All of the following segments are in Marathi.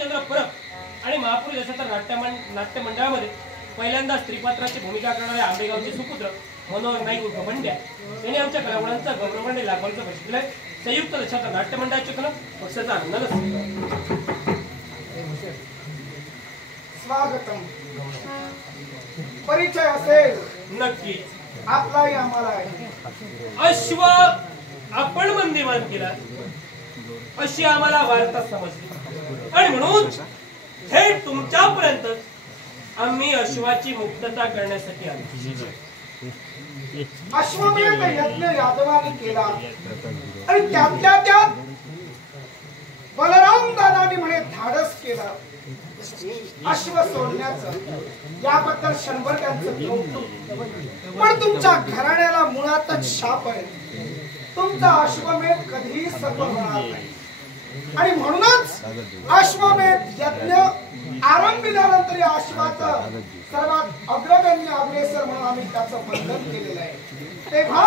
रामचंद्र परब आणि महापूर यशाचा नाट्य मंडळामध्ये पहिल्यांदा स्त्रीपात्राची भूमिका करणारे आंबेगावचे सुपुत्र मनोहर नाईक उर्फ बंड्या यांनी आमच्या कलावंतांचा गौरवमंडळ लाभांचं बसलेलं संयुक्त यशाचा नाट्य मंडळाचे कला पक्षाचा आनंद स्वागतम. परिचय असेल नक्की आपलाही आम्हाला आहे. अश्व आपण बंदीवान केला अशी आम्हाला वार्ता समजली आणि म्हणून थेट तुमच्यापर्यंत आम्ही अश्वाची मुक्तता करण्यासाठी आलो. अश्वमेध यज्ञ यादवाने केला आणि त्यातल्या त्यात बलराम दादानी म्हणे धाडस केलं अश्व सोडण्याचं. याबद्दल 100 त्यांचं कौतुक. पण तुमच्या घराण्याला मुळातच शाप आहे. तुमचा अश्वमेध कधीही सफल होणार नाही आणि म्हणूनच अश्वमेध यज्ञ आरंभिल्यानंतर या अश्वाचं सर्वात अग्रगण्य अग्रेसर म्हणून आम्ही त्याचं बंधन केलेलं आहे. तेव्हा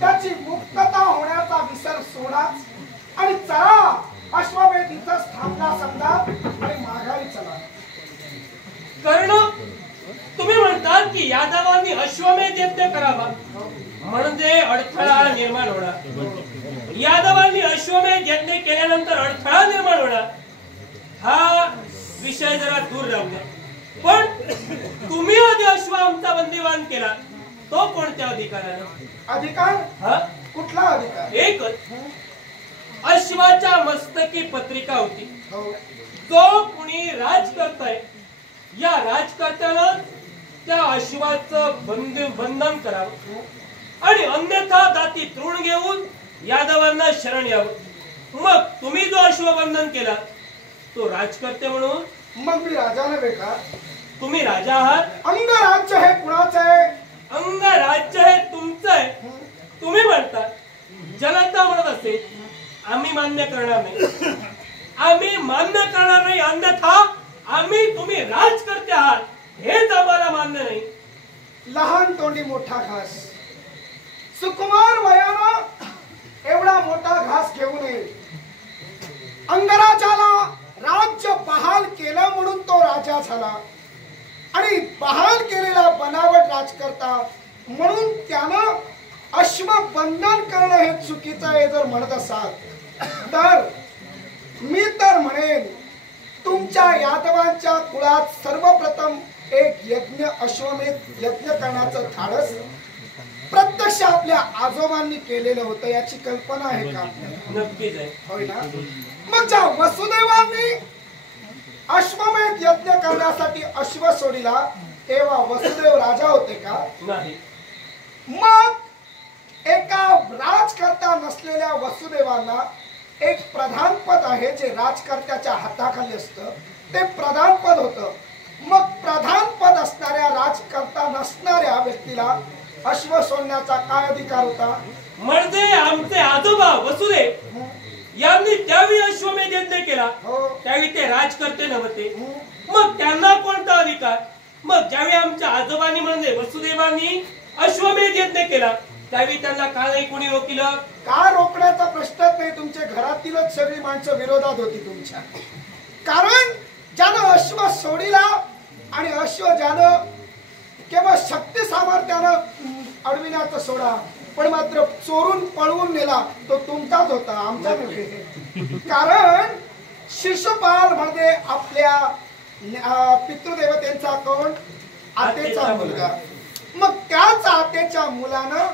त्याची मुक्तता होण्याचा विसर सोडाच आणि चला अश्वमेध इथंच थांबला समजा आणि माघारी चला. कर्ण तुम्ही म्हणतात की यादवांनी अश्वमेध यज्ञ करावा म्हणजे अडथळा निर्माण होणार. यादवांनी अश्वमेध यज्ञ केल्यानंतर अडथळा निर्माण होणार हा विषय जरा दूर राहू द्या. पण तुम्ही आधी अश्व आमचा बंदीवान केला तो कोणत्या अधिकाराने? अधिकार? हा कुठला अधिकार? एकच. अश्वाच्या मस्तकी पत्रिका होती. जो कुणी राज करताय या राजकर्त्यानं त्या अश्वाचं बंधन करावं आणि अन्यथा दाती तृण घेऊन यादवांना शरण यावं. मग तुम्ही जो अश्वबंधन केला तो राजकर्ते म्हणून. मग मी राजा नव्हे का? तुम्ही राजा आहात. अंगराज्य हे कुणाचं आहे? अंगराज्य हे तुमचं आहे. तुम्ही म्हणता जनता म्हणत असेल आम्ही मान्य करणार नाही. आम्ही मान्य करणार नाही अन्यथा तुम्ही राजकर्ते आहात हेच आम्हाला मान्य नाही. लहान तोंडी मोठा घास. सुकुमार वयानं एवढा मोठा घास घेऊ नये. अंगराजाला राज्य बहाल केलं म्हणून तो राजा झाला आणि बहाल केलेला बनावट राजकर्ता म्हणून त्यानं अश्व बंधन करणं हे चुकीचं आहे जर म्हणत असाल तर मी तर म्हणेन तुमच्या यादवांच्या कुळात सर्वप्रथम एक यज्ञ अश्वमेध यज्ञ करण्याचं धाडस प्रत्यक्ष आपल्या आजोबांनी केलेलं होतं. याची कल्पना आहे का आपल्याला? नक्कीच आहे. होय ना? मग ज्या वसुदेवांनी अश्वमेध यज्ञ करण्यासाठी अश्व सोडिला तेव्हा वसुदेव राजा होते का? नाही. मग एका राजकर्ता नसलेल्या वसुदेवांना एक प्रधान पद आहे जे राजकर्त्याच्या हाताखाली असतं. ते प्रधान पद होतं. मग प्रधान पद असणाऱ्या राजकर्ता नसणाऱ्या व्यक्तीला अश्व सोडण्याचा काय अधिकार होता? म्हणजे आमचे आजोबा वसुदेव यांनी त्यावेळी अश्वमेध यज्ञ केला त्यावेळी ते राजकर्ते नव्हते. मग त्यांना कोणता अधिकार? मग ज्यावेळी आमच्या आजोबांनी म्हणजे वसुदेवांनी अश्वमेध यज्ञ केला त्यावेळी त्यांना का नाही कोणी रोखलं? का रोखण्याचा प्रश्नच नाही. तुमच्या घरातीलच सगळी माणसं विरोधात होती तुमच्या. कारण ज्यानं अश्व सोडिला आणि अश्व ज्यानं केवळ शक्ती सामर्थ्यानं अडविण्याचं सोडा पण मात्र चोरून पळवून नेला तो तुमचाच होता आमचा नव्हे. कारण शिशुपाल म्हणजे आपल्या पितृदेवतेचा कोण? आतेचा मुलगा. मग त्याच आतेच्या मुलानं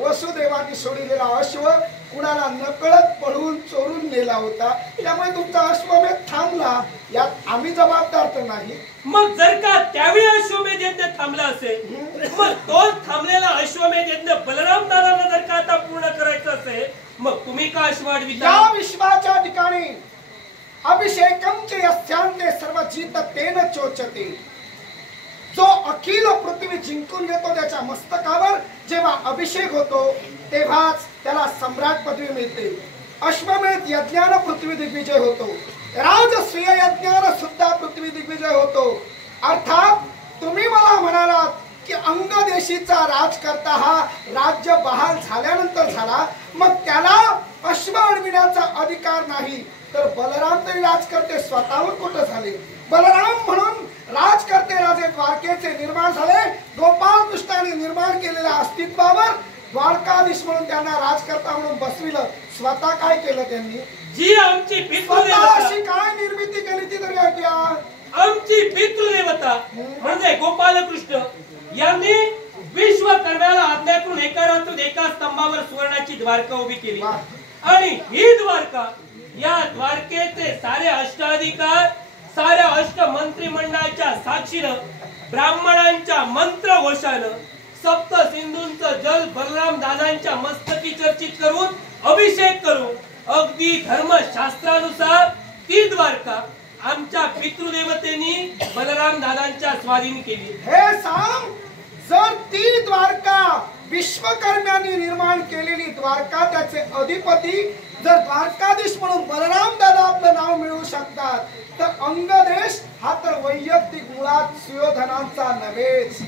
वसुदेवानी सोडलेला अश्व कुणाला नकळत पळवून चोरून नेला होता. त्यामुळे तुमचा अश्वमेध थांबला. यात आम्ही जबाबदार तर नाही. मग जर का त्यावेळी अश्वमेध यज्ञ थांबला असेल मग तो थांबलेला अश्वमेध यज्ञ बलराम दादांना जर का आता पूर्ण करायचं असेल मग तुम्ही का अश्व अडविता? या विश्वाच्या ठिकाणी अभिषेकमचे यस्यांते सर्व जीत तेन चोचते. जो अखिल पृथ्वी जिंकून घेतो त्याच्या मस्तकावर जेव्हा अभिषेक होतो तेव्हाच त्याला सम्राट पदवी मिळते. अश्वमेध यज्ञानं पृथ्वी दिग्विजय होतो. राजश्रिय यज्ञानं सुद्धा पृथ्वी दिग्विजय होतो. अर्थात तुम्ही मला म्हणालात की अंगदेशीचा राजकर्ता हा राज्य बहाल झाल्यानंतर झाला मग त्याला अश्व अडविण्याचा अधिकार नाही. तर बलराम तरी राजकर्ते स्वतःहून कुठं झाले? बलराम म्हणून राजकर्ते राजे द्वारकेचे निर्माण झाले. गोपाळ कृष्णाने निर्माण केलेल्या अस्तित्वावर द्वारकाधीश म्हणून त्यांना राजकर्ता म्हणून बसविलं. स्वतः काय केलं त्यांनी? जी आमची पितृदेवता, अशी काय निर्मिती केली ती तरी ऐकूया. आमची पितृदेवता म्हणजे गोपालकृष्ण यांनी विश्वकर्म्याला आज्ञा करून एका रात्रीत एका स्तंभावर सुवर्णाची द्वारका उभी केली. आणि ही द्वारका, या द्वारकेचे सारे अष्टाधिकार साऱ्या अष्ट मंत्रिमंडळाच्या साक्षीनं ब्राह्मणांच्या मंत्रघोषानं सप्त सिंधूंचं जल बलराम दादांच्या मस्तकी चर्चित करून अभिषेक करून अगदी धर्मशास्त्रानुसार ती द्वारका आमच्या पितृदेवतेनी बलराम दादांच्या स्वाधीन केली. हे सांग, जर ती द्वारका विश्वकर्म्यांनी निर्माण केलेली द्वारका, त्याचे अधिपती जर द्वारकाधीश म्हणून बलराम दादा आपलं नाव मिळवू शकतात, तर अंगदेश हा तर वैयक्तिक मुळात सुयोधनांचा नव्हेच.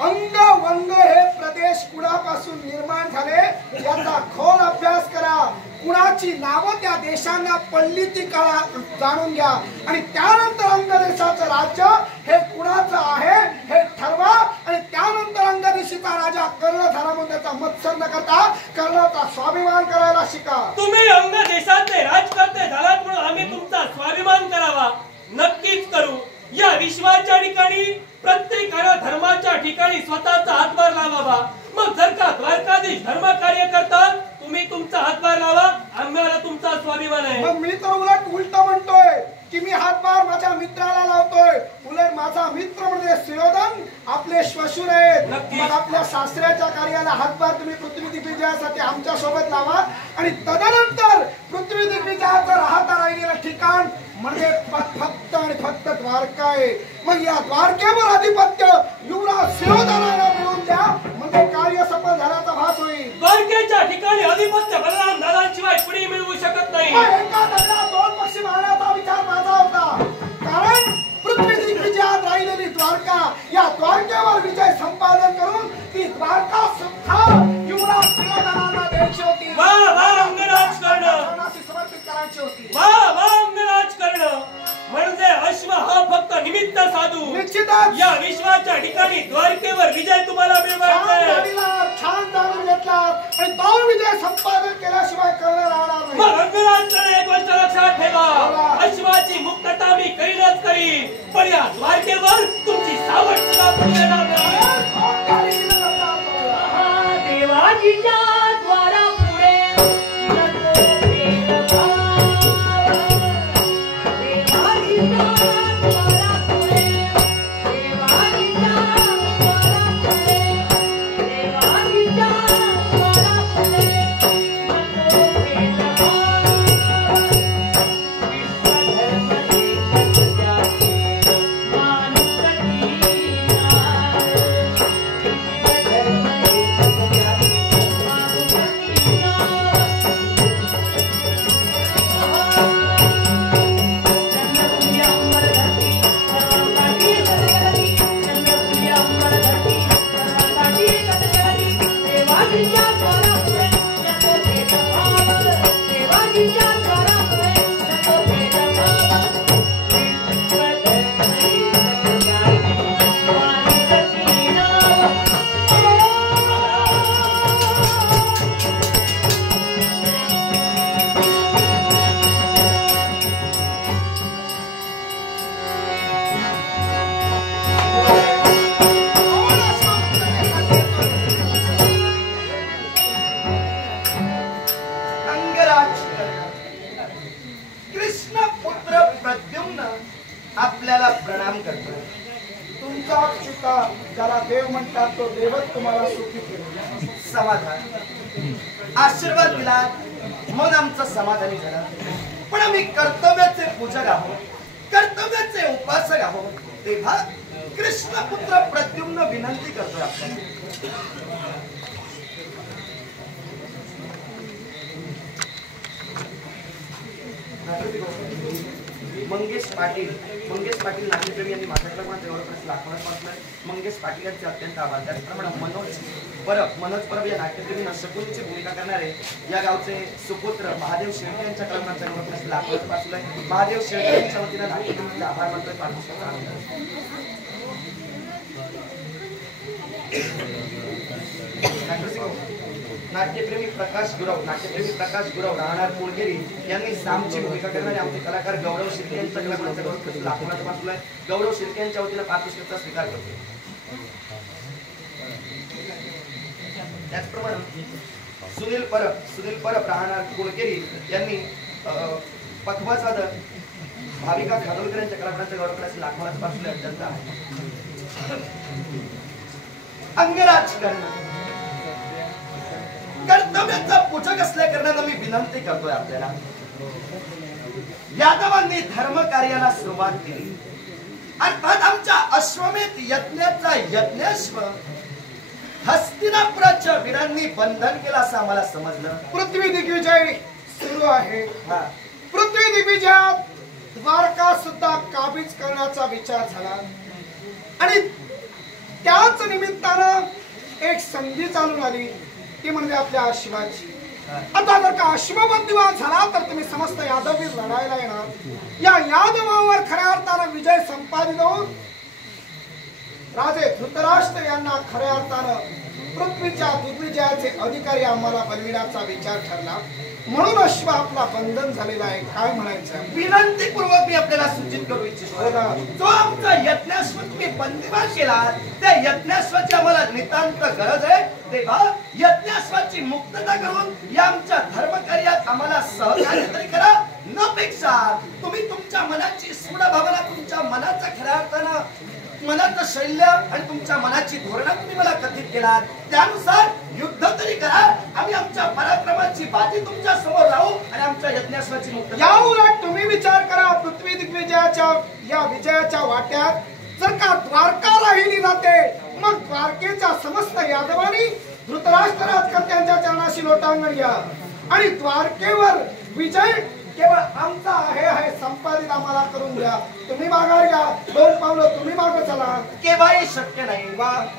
अंग वंग हे प्रदेश कुणापासून निर्माण झाले याचा खोल अभ्यास करा. कुणाची नावं त्या देशांना पडली ती कळा, जाणून घ्या. आणि त्यानंतर अंगदेशाचं राज्य हे कुणाचं आहे हे ठरवा. आणि त्यानंतर अंगदेशीचा राजा कर्ण झाला म्हणून त्याचा मत्सर न करता कर्णाचा स्वाभिमान करायला शिका. तुम्ही अंग देशाचे राजकर्ते झालात म्हणून आम्ही तुमचा स्वाभिमान करावा, नक्कीच करू. या विश्वाच्या ठिकाणी प्रत्येकाला धर्माच्या ठिकाणी स्वतःचा हातभार लावावा. मग जर का द्वारकाधीश धर्म कार्य करतात, तुम्ही तुमचा हातभार लावा, आम्हाला तुमचा स्वाभिमान आहे. मग मी तर उलट म्हणतोय की मी हातभार माझ्या मित्राला लावतोय. उलट माझा मित्र म्हणजे सुयोधन आपले श्वशुर आहेत. मग आपल्या सासऱ्याच्या कार्याला हातभार तुम्ही पृथ्वी दिग्विजयासाठी आमच्या सोबत लावा. आणि तदनंतर पृथ्वी दिग्विजयाचं राहता राहिलेलं ठिकाण म्हणजे फक्त आणि फक्त द्वारका आहे. मग या द्वारकेवर अधिपत्य युवराज सुयोधनाला मिळवून द्या, म्हणजे कार्य सफल झाल्याचा भास होईल. द्वारकेच्या ठिकाणी अधिपत्य बलराम दादांशिवाय कुणी मिळवू शकत नाही. एका दगडात दोन पक्षी मारण्याचा विचार माझा होता. कारण पृथ्वी दिग्विजयात राहिलेली द्वारका, या द्वारकेवर विजय संपादन करून ती द्वारका सुद्धा युवराज सुयोधनाला द्यायची होती. वा वा अंगराज कर्ण, समर्पित करायची होती. वा वा अंगराज कर्ण. म्हणजे अश्व हा फक्त निमित्त साधू. निश्चितच या विश्वाच्या ठिकाणी द्वारकेवर विजय तुम्हाला मिळवायचा आहे. छान जाणून घेतला आणि तो विजय संपादन केल्याशिवाय कर्ण राहणार नाही. मग अंगराज कर्ण एक गोष्ट लक्षात ठेवा, अश्वाची मुक्तता मी करीनच करीन, पण या द्वारकेवर तुमची सावट सुद्धा पडणार नाही. देवाजीच्या द्वारापुढे आपल्याला प्रणाम करतो. तुमचा चिता ज्याला देव म्हणतात तो देवच तुम्हाला सुखी ठेवू. समाधान आशीर्वाद दिला मग आमचं समाधानी झालं. पण आम्ही कर्तव्याचे पूजक आहोत, कर्तव्याचे उपासक आहोत. तेव्हा कृष्णपुत्र प्रद्युम्न विनंती करतोय आपण, मंगेश पाटील नागेश्वरी यांनी माझ्याकडे पण तेवढं प्रश्न लाखोनापासून मंगेश पाटील यांचे अत्यंत आभार. त्याचप्रमाणे मनोज परब या नाट्यप्रेमी शकुनीची भूमिका करणारे या गावचे सुपुत्र महादेव शेळके यांच्या कलाकारांचा लाखोनापासून आहे. महादेव शेळके यांच्या वतीनं नाट्यप्रेमींचे आभार मानतोय. नाट्यप्रेमी प्रकाश गुरव राहणार कोळगेरी यांनी सामची भूमिका करणारे आमचे कलाकार गौरव शिर्के यांच्या कलाकारांचा गौरव लाखोनापासून आहे. गौरव शिर्के यांच्या वतीनं पारितोषिकाचा स्वीकार करतो. त्याचप्रमाणे सुनील परब राहणार कोळगेरी यांनी पखवाचा भाविका खानोलकर यांच्या कलाकारांचा गौरव करण्याचे लाखोनापासून अत्यंत आहे. अंगराज कर्तव्याचा पूजक असल्या कारणानं मी विनंती करतोय आपल्याला, यादवांनी धर्म कार्याला सुरुवात केली. अर्थात आमच्या अश्वमेध यज्ञाचा यज्ञेश्वर हस्तिनापुराच्या वीरांनी बंधन केलं असं आम्हाला समजलं. पृथ्वी दिग्विजय सुरू आहे. पृथ्वी दिग्विजयात द्वारका सुद्धा काबीज करण्याचा विचार झाला आणि त्याच निमित्तानं एक संधी चालून आली, ती म्हणजे आपल्या अश्वाची. आता जर का अश्वबंदिवान झाला तर तुम्ही समस्त यादववीर लढायला येणार. या यादवावर खऱ्या अर्थानं विजय संपादित होऊन राजे धृतराष्ट्र यांना खऱ्या अर्थानं पृथ्वीच्या दिग्विजयाचे अधिकारी आम्हाला बनविण्याचा विचार ठरला. म्हणून अश्व आपला बंधन झालेला आहे. काय म्हणायचं? विनंतीपूर्वक मी आपल्याला सूचित करू इच्छितो, जो आमचा यज्ञाश्व तुम्ही बंदिवान केला त्या यज्ञाश्वाची आम्हाला नितांत गरज आहे. तेव्हा यज्ञाश्वाची मुक्तता करून या आमच्या धर्मकार्यात आम्हाला सहकार्य तरी करा. न पेक्षा तुम्ही तुमच्या मनाची सूड भावना, तुमच्या मनाचा खऱ्या अर्थानं मनाचं शैल्य आणि तुमच्या मनाची धोरणं तुम्ही मला कथित केलात, त्यानुसार युद्ध तरी करा. आम्ही आमच्या पराक्रमाची बाजी तुमच्या समोर लावू आणि आमच्या यज्ञाश्वाची मुक्त. या उलट तुम्ही विचार करा, पृथ्वी दिग्विजयाच्या या विजयाच्या वाट्यात जर का द्वारका राहिली जाते, मग द्वारकेच्या समस्त यादवांनी धृतराष्ट्र राजकर्त्यांच्या चरणाशी लोटांगण घ्या आणि द्वारकेवर विजय केवळ आमचा आहे संपादित आम्हाला करून द्या. तुम्ही माघार घ्या, 2 पावलं तुम्ही मागे चला. केव्हाही शक्य नाही.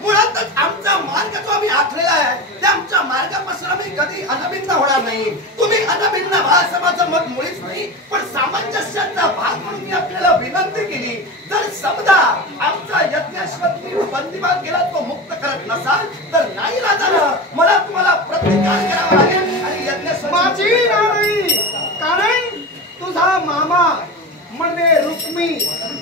मुळातच आमचा मार्ग जो आम्ही आखलेला आहे त्या आमच्या मार्गापासून आम्ही कधी अनभिन्न होणार नाही. तुम्ही अनभिन्न व्हा असं माझं मत मुळीच नाही, पण सामंजस्याचा भाग म्हणून मी आपल्याला विनंती केली. जर समजा आमचा यज्ञाश्व तुम्ही बंदिवान केला, तो मुक्त करत नसाल तर नाही राजानं मला तुम्हाला प्रतिकार करावा लागेल आणि यज्ञाश्व माझी नाही. कारण तुझा मामा म्हणजे रुक्मी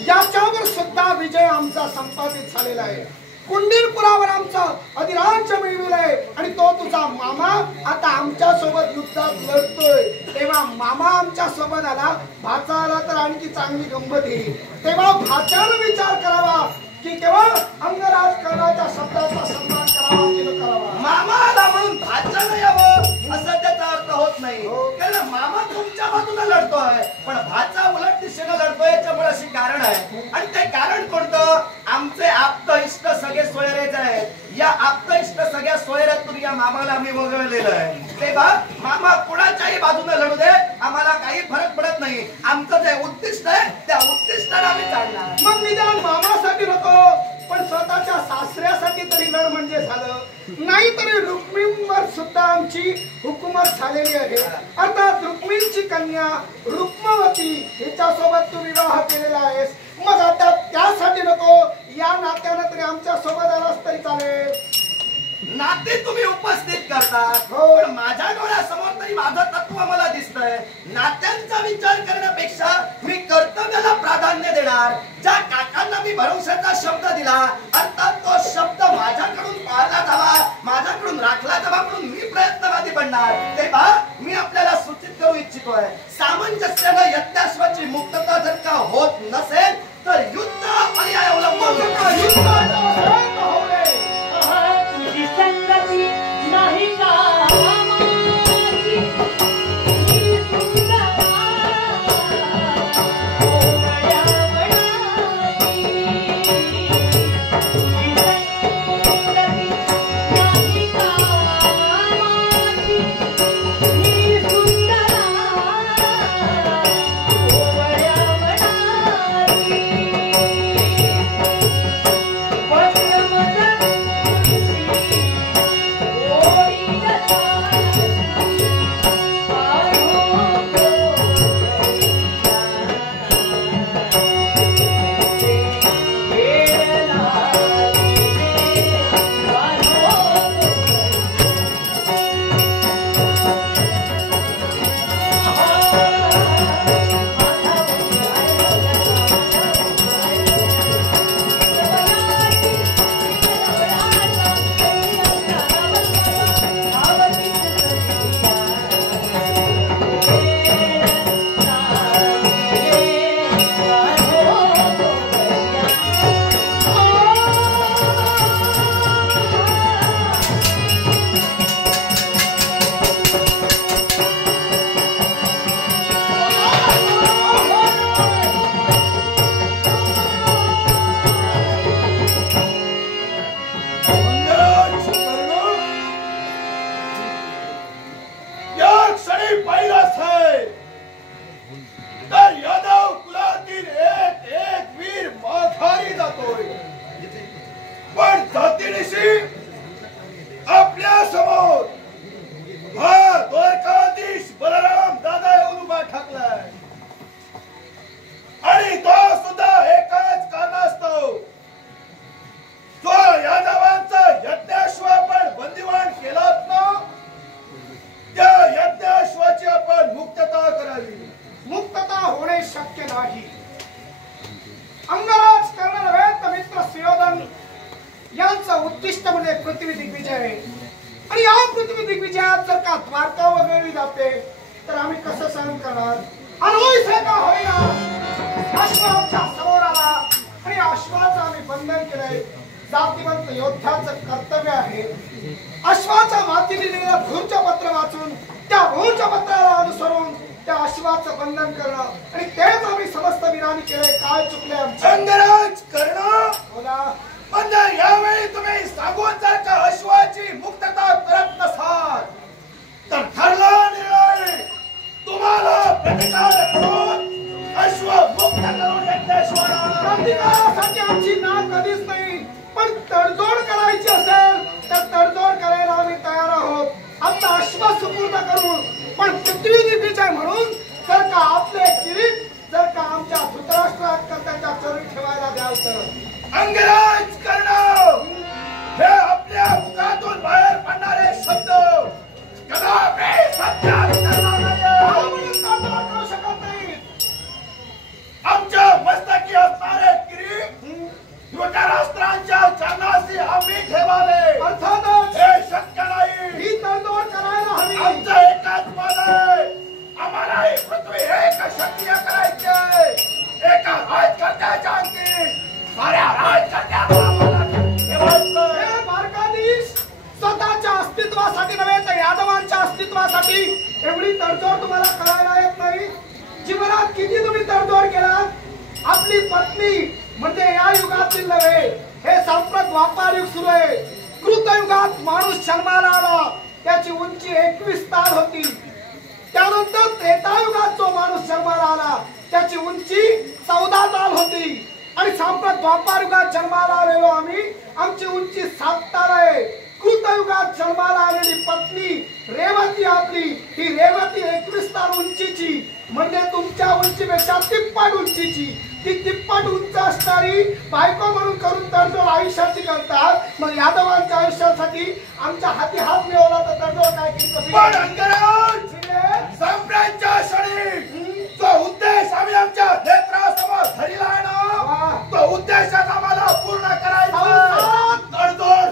याच्यावर सुद्धा विजय आमचा संपादित झालेला आहे. कुंडीरपुरावर आमचा अधिराज्य मिळविलं आहे आणि तो तुझा मामा आता आमच्या सोबत युद्धात लढतोय. तेव्हा मामा आमच्या सोबत आला, भाचा आला तर आणखी चांगली गंमत येईल. तेव्हा भाच्यानं विचार करावा की केवळ अंगराजकारणाच्या शब्दाचा सन्मान करावा की न करावा. मामा आला म्हणून भाच्यानं यावं असं त्याचा अर्थ होत नाही. कारण मामा तुमच्या बाजूला लढतोय पण भाचा उलट दिशेनं लढतोय, याच्यामुळे अशी कारण आहे. आणि ते कारण कोणतं? आमचे आप्त इष्ट सगळे सोयरेच आहेत. या आप्त इष्ट सगळ्या सोयऱ्यातून या मामाला आम्ही वगळलेलं आहे. तेव्हा मामा कुणाच्याही बाजूने लढू दे, आम्हाला काही फरक पडत नाही. आमचं जे उद्दिष्ट आहे त्या उद्दिष्टाला आम्ही चालणार. मग निदान मामासाठी नको पण स्वतःच्या सासऱ्यासाठी तरी लढ म्हणजे झालं. नाहीतरी रुक्मिणीवर सुद्धा आमची हुकूमत झालेली आहे. अर्थात रुक्मिणीची कन्या रुक्मवती हिच्यासोबत तू विवाह केलेला आहेस. मग आता त्यासाठी नको, या नात्यानं तरी आमच्या सोबत आलास तरी चालेल. नाते तुम्ही उपस्थित करतात, पण माझ्या डोळ्यासमोर तरी माझं तत्व मला दिसतंय. नात्यांचा विचार करण्यापेक्षा मी कर्तव्याला प्राधान्य देणार. ज्या काकांना मी भरवशाचा शब्द दिला, अर्थात तो शब्द माझ्याकडून पाळला जावा, माझ्याकडून राखला जावा म्हणून मी प्रयत्नवादी बनणार. तेव्हा मी आपल्याला सूचित करू इच्छितोय, सामंजस्यानं यज्ञाश्वाची मुक्तता जर का होत नसेल तर युद्ध पर्याय अवलंबून तुझी संगती नाही का मामाची, ही सुंदरा कोवळ्या वनाची. तुझी संगती नाही का मामाची, ही सुंदरा कोवळ्या वनाची. पृथ्वी दिग्विजय. आणि या पृथ्वी दिग्विजयात जर का द्वारका वगळली जाते तर आम्ही कसं सहन करणार? अनोयसे का होईना अश्व आमच्या समोर आला आणि अश्वाचं आम्ही बंधन केलंय. जातीवंत योद्ध्याचं कर्तव्य आहे अश्वाच्या माती लिहिलेलं भूर्ज पत्र वाचून त्या भूर्ज पत्राला अनुसरून त्या अश्वाचं बंधन करणं आणि तेच आम्ही समस्त वीरांनी केलंय. काय चुकले आमचे? अंगराज कर्ण बोला. म्हणजे यावेळी तुम्ही सांगून जर का अश्वाची मुक्तता करत नसाल तर ठरला निर्णय तुम्हाला प्रतिकार करून अश्व मुक्त करून प्रतिकारासाठी आमची नाव कधीच नाही. पण तडजोड करायची असेल तर तडजोड करायला आम्ही तयार आहोत. आमचा अश्व सुपूर्द करून पण पृथ्वी दिग्विजय म्हणून जर का आपले किरीट जर का आमच्या धृतराष्ट्रात त्याच्या चरणी ठेवायला द्याल तर अंगराज कर्ण हे आपल्या मुखातून बाहेर पडणारे शब्द कदापि सत्यात करणार करू शकत नाही. आमच्या मस्तकी असणारे किरीट धृतराष्ट्रांच्या चरणाशी आम्ही ठेवावे अर्थातच हे शक्य नाही. ही तडजोड करायला हवी. आमचं एकाच मत आहे आम्हाला ही पृथ्वी एक शक्य करायची आहे. एका राजकर्त्याच्या अंगी साऱ्या राजकर्त्यांना आम्हाला ठेवायचं. हे द्वारकाधीश स्वतःच्या अस्तित्वासाठी नव्हे तर यादवांच्या अस्तित्वासाठी एवढी तडजोड तुम्हाला करायला येत नाही. जीवनात किती तुम्ही तडजोड केलात. आपली पत्नी म्हणजे या युगातील नव्हे हे सांप्रत द्वापार युग सुरू आहे. कृतयुगात माणूस जन्माला आला त्याची उंची 21 ताल होती. त्यानंतर त्रेतायुगात जो माणूस जन्माला आला त्याची उंची 14 ताल होती. आणि सांप्रत द्वापार युगात जन्माला आलेलो आम्ही आमची उंची 7 ताल आहे. कृतयुगात जन्माला आलेली पत्नी रेवती आपली ही रेवती 21 ताल उंचीची म्हणजे तुमच्या उंचीपेक्षा तिप्पट उंचीची. ती तिप्पट उंच असणारी बायको म्हणून करून तडजोड आयुष्याची करतात. मग यादवांच्या आयुष्यासाठी आमच्या हाती हात मिळवला तर तडजोड काय केली? पण अंगराज सम्राटच्या क्षणी जो उद्देश आम्ही आमच्या नेत्रासमोर धरला आहे ना तो उद्देशात आम्हाला पूर्ण करायचा. तडजोड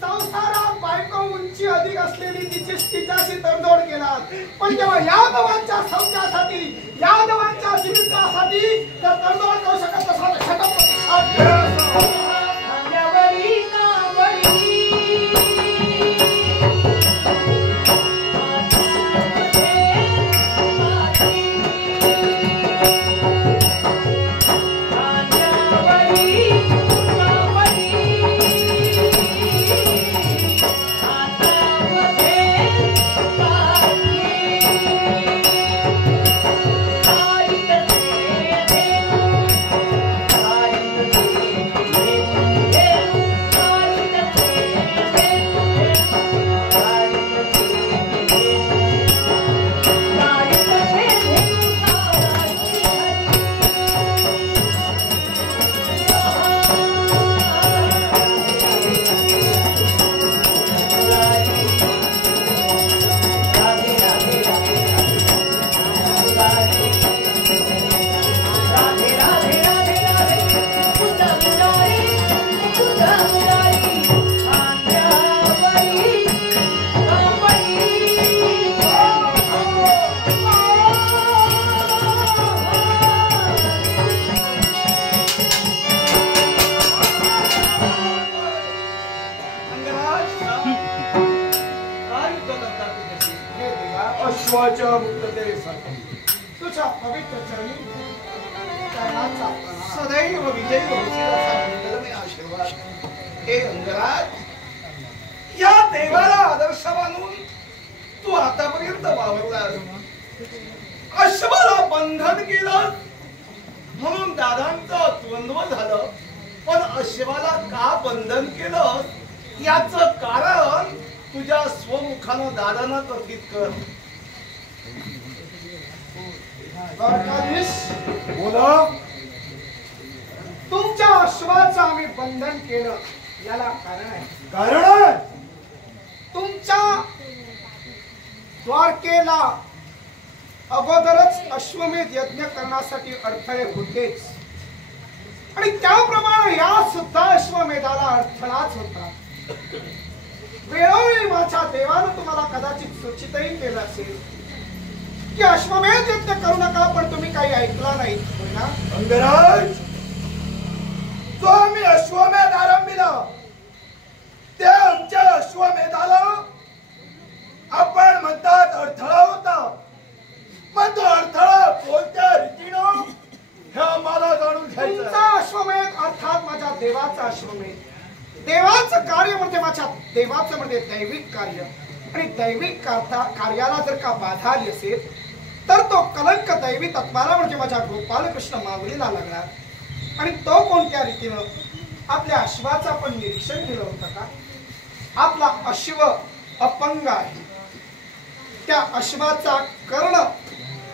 संसारात बायको उंची अधिक असलेली तिच्याशी तडजोड केला. पण जेव्हा यादवांच्या सौख्यासाठी यादवांच्या जीविकासाठी जर तडजोड करू शकत असाल खांद्यावरी कावडी अश्वाच्या मुक्ततेसाठी तुझ्या पवित्र चरणी त्याचा सदैव विजयी होशील असा मंगलमय आशीर्वाद. हे अंगराज या देवाला आदर्श मानून तू आतापर्यंत वावरलास. अश्वाला बंधन केलं म्हणून दादांचं द्वंद्व झालं. पण अश्वाला का बंधन केलं याचं कारण तुझ्या स्वमुखानं दादांना कथित कर. द्वारकाधीश बोला. तुमच्या अश्वाचं आम्ही बंधन केलं याला कारण आहे. कारण तुमच्या द्वारकेला अगोदरच अश्वमेध यज्ञ करण्यासाठी अडथळे होतेच आणि त्याप्रमाणे या सुद्धा अश्वमेधाला अडथळाच होता. वेळोवेळी माझ्या देवानं तुम्हाला कदाचित सूचितही केलं असेल की अश्वमेध यज्ञ करू नका, पण तुम्ही काही ऐकला नाही होय ना? अंगराज, जो आम्ही अश्वमेध आरंभिला त्या आमच्या अश्वमेधाला आपण म्हणतात अडथळा होता, पण तो अडथळा कोणत्या रीतीनं हे आम्हाला जाणून घ्यायचं. तुमचा अश्वमेध अर्थात माझ्या देवाचा अश्वमेध. देवाचं कार्य म्हणजे माझ्या देवाचं म्हणजे दैविक कार्य, आणि दैविक कार्याला जर का बाधा आली असेल तर तो कलंक दैवी तत्वाला म्हणजे माझ्या गोपालकृष्ण माऊलीला लागणार. आणि तो कोणत्या रीतीनं? आपल्या अश्वाचं आपण निरीक्षण केलं होतं का? आपला अश्व अपंग आहे, त्या अश्वाचा कर्ण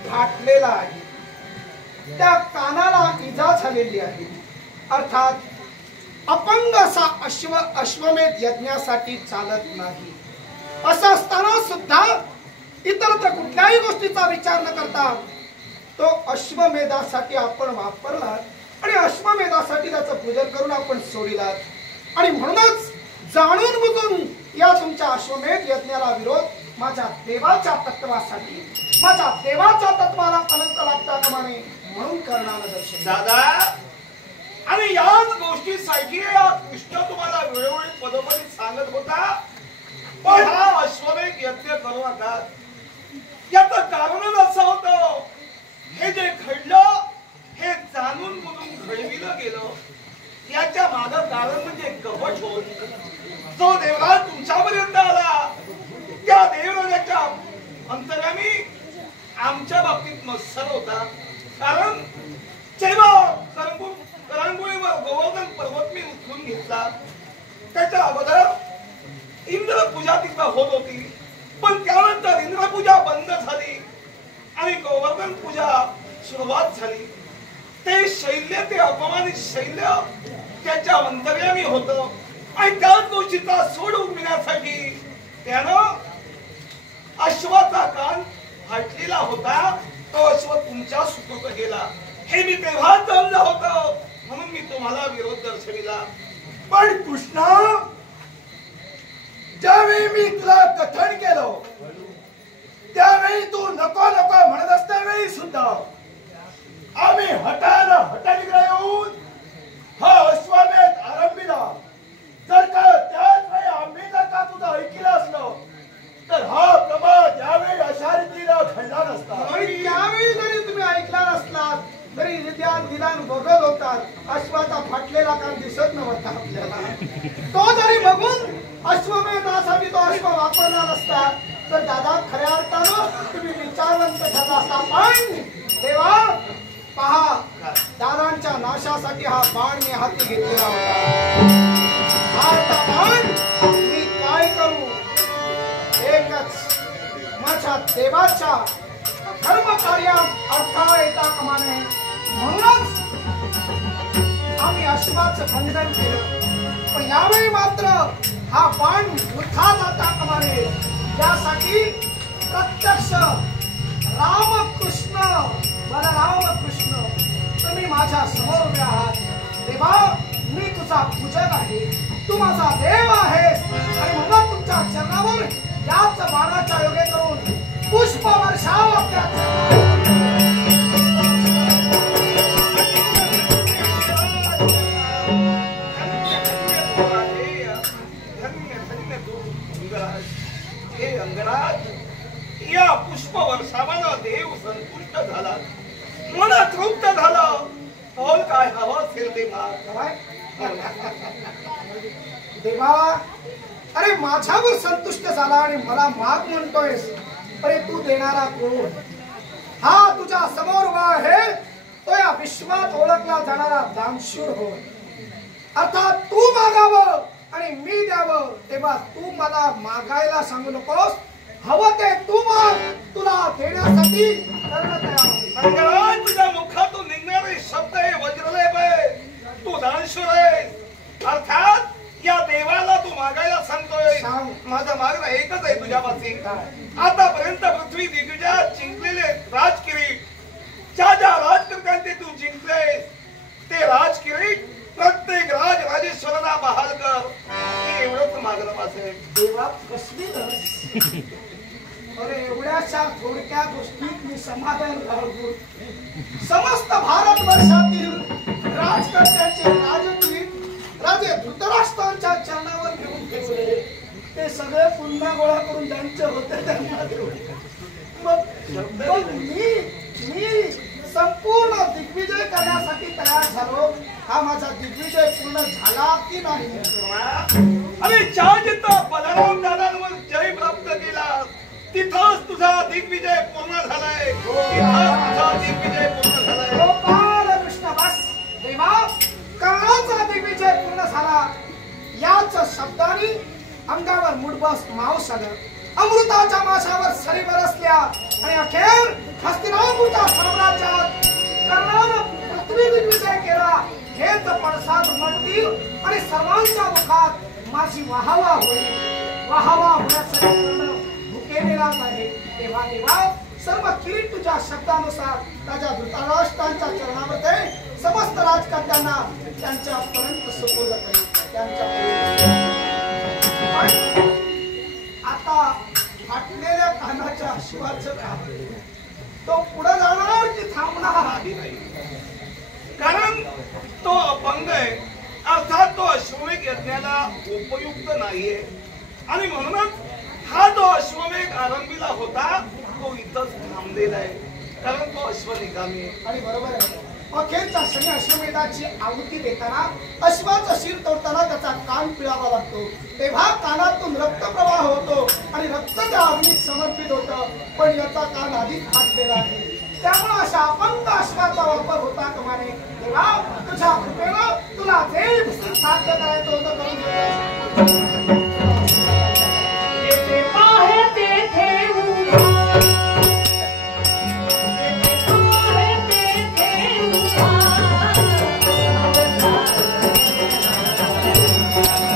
फाटलेला आहे, त्या कानाला इजा झालेली आहे. अर्थात अपंग असा अश्व अश्वमेध यज्ञासाठी चालत नाही. असं असताना सुद्धा इतरत्र कुठल्याही गोष्टीचा विचार न करता तो अश्वमेधासाठी आपण वापरला आणि अश्वमेधासाठी त्याचं पूजन करून आपण सोडिलात. आणि म्हणूनच जाणून बुजून या तुमच्या अश्वमेध यज्ञाला विरोध माझ्या देवाच्या तत्वासाठी, माझ्या देवाच्या तत्वाला कलंक लागता कामा नये म्हणून करणार दर्शन. दादा, आणि याच गोष्टीसाठी कृष्ण तुम्हाला वेळोवेळी पदोपदी सांगत होता, पण हा अश्वमेध यज्ञ करू नका. याचं कारणच असं होतं, हे जे घडलं हे जाणून बुजून घडविलं गेलं. याच्या मागं कारण म्हणजे कपट होत. जो देवराज तुमच्यापर्यंत आला त्या देवराजाच्या अंतर्यामी आमच्या बाबतीत मत्सर होता. कारण जेव्हा करंगुळीवर गोवर्धन पर्वत मी उचलून घेतला, त्याच्या अगोदर इंद्रपूजा तिथं होत होती, पण त्यानंतर इंद्रपूजा बंद झाली आणि गोवर्धन पूजा सुरुवात झाली. ते शैल्य, ते अपमानित शैल्य त्याच्या अंतर्यामी होतं आणि त्याच गोष्टीचा सोड उठविण्यासाठी त्यानं अश्वाचा कान फाटलेला होता. तो अश्व तुमच्या सुखोत गेला. हे मी तेव्हाच जाणलं होतं, म्हणून मी तुम्हाला विरोध दर्शविला. पण कृष्णा, ज्यावेळी मी तुला कथन केलं त्यावेळी तू नको नको म्हणत असता वेळी सुद्धा आम्ही हटानं हटनिग्रह येऊन हा अश्वमेध आरंभिला. जर का त्याच वेळी आम्ही जर का तुझं ऐकलं असलं तर हा प्रमाद यावेळी अशा रीतीनं घडला नसता. आणि त्यावेळी जरी तुम्ही ऐकला नसलात तरी निदान बघत होतात, अश्वाचा फाटलेला कान दिसत नव्हता आपल्याला. तो जरी बघून अश्वमेधासाठी तो अश्व वापरला नसता तर दादा खऱ्या अर्थानं तुम्ही विचारवंत झाला असता. पण देवा पहा, दादांच्या नाशासाठी हा बाण मी हाती घेतलेला होता. हा बाण मी काय करू? एकच, माझ्या देवाच्या धर्म कार्यात अडथळा येता कामा नये म्हणूनच आम्ही अश्वाचं बंधन केलं. पण यावेळी मात्र हा बाण वृथा जाता कामा नये यासाठी प्रत्यक्ष रामकृष्ण, बलरामकृष्ण तुम्ही माझ्या समोर उभे आहात. देवा, मी तुझा पूजक आहे, तू माझा देव आहेस आणि म्हणून तुमच्या चरणावर याच बाणाच्या योगे करून पुष्प वर्षाव आपल्या या पुष्प वर्षावाला देव संतुष्ट झाला, मन तृप्त झाला. बोल काय हवं असेल देवा. देवा, अरे माझ्यावर संतुष्ट झाला आणि मला माग म्हणतोयस. अरे तू देणारा कोण? हा तुझ्या समोर उभा आहे तो या विश्वात ओळखला जाणारा दानशूर होय. अर्थात तू मागावं आणि मी द्यावं. तेव्हा तू मला मागायला सांगू नकोस. हवं ते तू माग, तुला देण्यासाठी करणं तयार. अंगराज, तुझ्या मुखातून निघणारे शब्द हे वज्रलेप आहे. तू दानशूर आहे. अर्थात या देवाला तू मागायला सांगतोय. माझं मागणं एकच आहे तुझ्यापाशी. आतापर्यंत पृथ्वी दिग्गजात जिंकलेले राजकिरीट, ज्या ज्या राजकर्त्यांचे तू जिंकले ते राजकिरीट प्रत्येक राजेश्वराला बहाल कर. हे एवढंच मागणं माझं. देवा अरे एवढ्याशा थोडक्या गोष्टीत मी समाधान बाळगून समस्त भारतवर्षातील राजकर्त्यांचे राजकीय राजे धृतराष्ट्रांच्या चरणावर घेऊन ठेवले ते सगळे पुन्हा गोळा करून ज्यांचे होते त्यांना देऊन मग मी संपूर्ण दिग्विजय करण्यासाठी तयार झालो हा माझा दिग्विजय पूर्ण झाला की नाही अरे ज्या जिथं बलराम दादांवर जय प्राप्त केला तिथंच तुझा दिग्विजय पूर्ण झालाय तिथंच तुझा दिग्विजय पूर्ण झालाय गोपाल कृष्ण बस देवा कर्णाचा दिग्विजय पूर्ण झाला याच शब्दाने अंगावर मुठबस मांस आलं अमृताच्या माशावर सरी बरसल्या आणि अखेर हस्तिनापूरच्या साम्राज्यात कर्णानं पृथ्वी दिग्विजय केला हेच पडसाद म्हणतील आणि सर्वांच्या मुखात माझी वाहवा होईल वाहवा होण्यासाठी कर्ण भुकेलेलाच आहे तेव्हा देवा सर्व किरीट तुझ्या शब्दानुसार राजा धृतराष्ट्रांच्या चरणामध्ये समस्त राजकर्त्यांना त्यांच्यापर्यंत सुपूर्द करेल त्यांच्या आता फाटलेल्या कानाच्या अश्वाचं काम तो पुढे जाणार की थांबणार कारण तो अपंग आहे अर्थात तो अश्वमेध यज्ञाला उपयुक्त नाहीये आणि म्हणूनच हा जो अश्वमेध आरंभीला होता तो इथंच थांबलेला आहे कारण तो अश्व निकामी आहे आणि बरोबर आहे अखेरच्या क्षणी अश्वमेधाची आहुती देताना अश्वाचं शिर तोडताना त्याचा कान पिळावा लागतो तेव्हा कानातून रक्तप्रवाह होतो आणि रक्त त्या अग्नीत समर्पित होतं पण याचा कान आधीच फाटलेला आहे त्यामुळे अशा अपंग अश्वाचा वापर होता कमाने तेव्हा तुझ्या कृपेनं तुला जे साध्य करायचं होतं करून